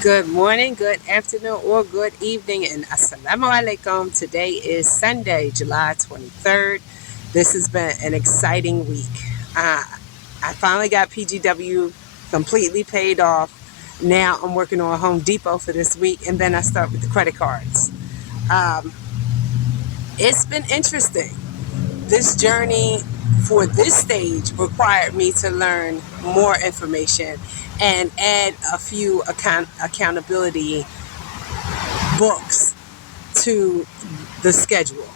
Good morning, good afternoon, or good evening, and assalamu alaikum. Today is Sunday, July 23rd. This has been an exciting week. I finally got PGW completely paid off. Now I'm working on Home Depot for this week, and then I start with the credit cards. Um, it's been interesting. This journey for this stage required me to learn more information and add a few accountability books to the schedule.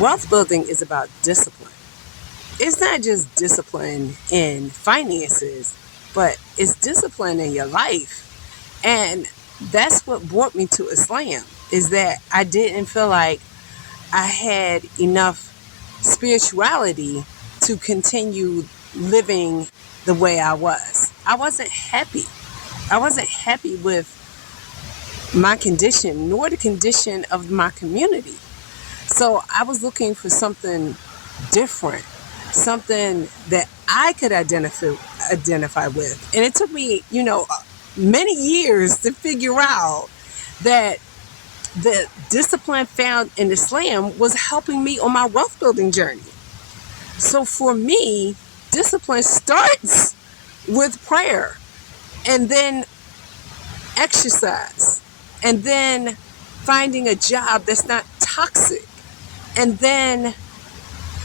Wealth building is about discipline. It's not just discipline in finances, but it's discipline in your life. And that's what brought me to Islam, is that I didn't feel like I had enough spirituality to continue living the way I was. I wasn't happy. I wasn't happy with my condition, nor the condition of my community. So I was looking for something different, something that I could identify with. And it took me, many years to figure out that the discipline found in Islam was helping me on my wealth building journey. So for me, discipline starts with prayer and then exercise and then finding a job that's not toxic and then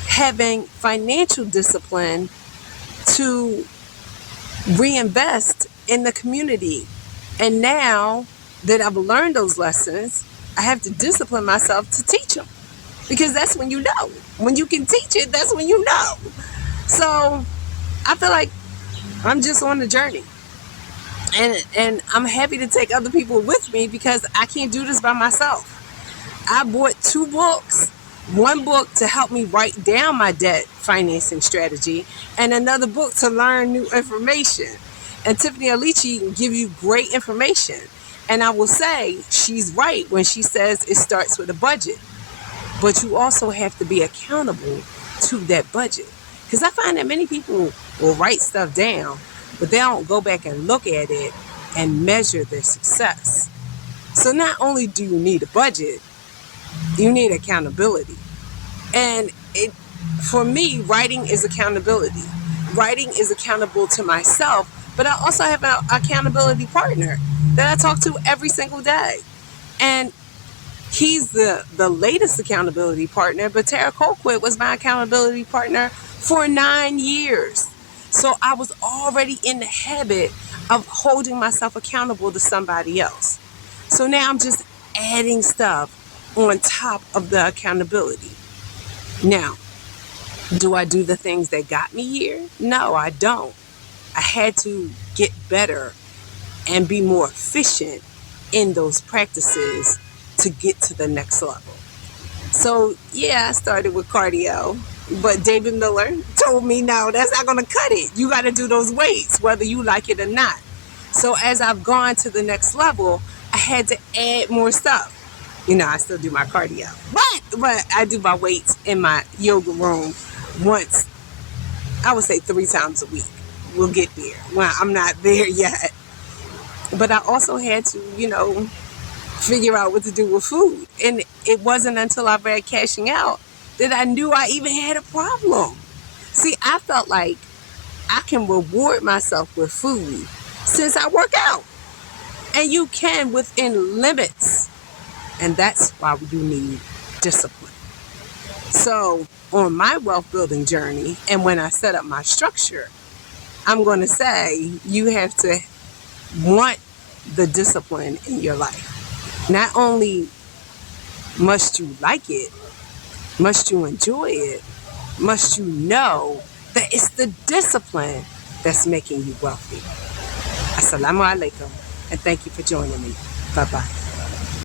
having financial discipline to reinvest in the community. And now that I've learned those lessons, I have to discipline myself to teach them, because that's when you know. When you can teach it, that's when you know. So I feel like I'm just on the journey. And I'm happy to take other people with me because I can't do this by myself. I bought 2 books, one book to help me write down my debt financing strategy, and another book to learn new information. And Tiffany Alici give you great information. And I will say she's right when she says it starts with a budget. But you also have to be accountable to that budget. Because I find that many people will write stuff down, but they don't go back and look at it and measure their success. So not only do you need a budget, you need accountability. And for me, writing is accountability. Writing is accountable to myself, but I also have an accountability partner that I talk to every single day. And he's the latest accountability partner, but Tara Colquitt was my accountability partner for 9 years. So I was already in the habit of holding myself accountable to somebody else. So now I'm just adding stuff on top of the accountability. Now, do I do the things that got me here? No, I don't. I had to get better and be more efficient in those practices to get to the next level. So yeah, I started with cardio, but David Miller told me, no, that's not going to cut it. You got to do those weights, whether you like it or not. So as I've gone to the next level, I had to add more stuff. I still do my cardio, but I do my weights in my yoga room once, I would say 3 times a week. We'll get there. Well, I'm not there yet. But I also had to, figure out what to do with food. And it wasn't until I read Cashing Out that I knew I even had a problem. See, I felt like I can reward myself with food since I work out. And you can within limits. And that's why you need discipline. So on my wealth building journey, and when I set up my structure, I'm going to say you have to want the discipline in your life. Not only must you like it, must you enjoy it, must you know that it's the discipline that's making you wealthy. Assalamu alaikum, and thank you for joining me. Bye-bye.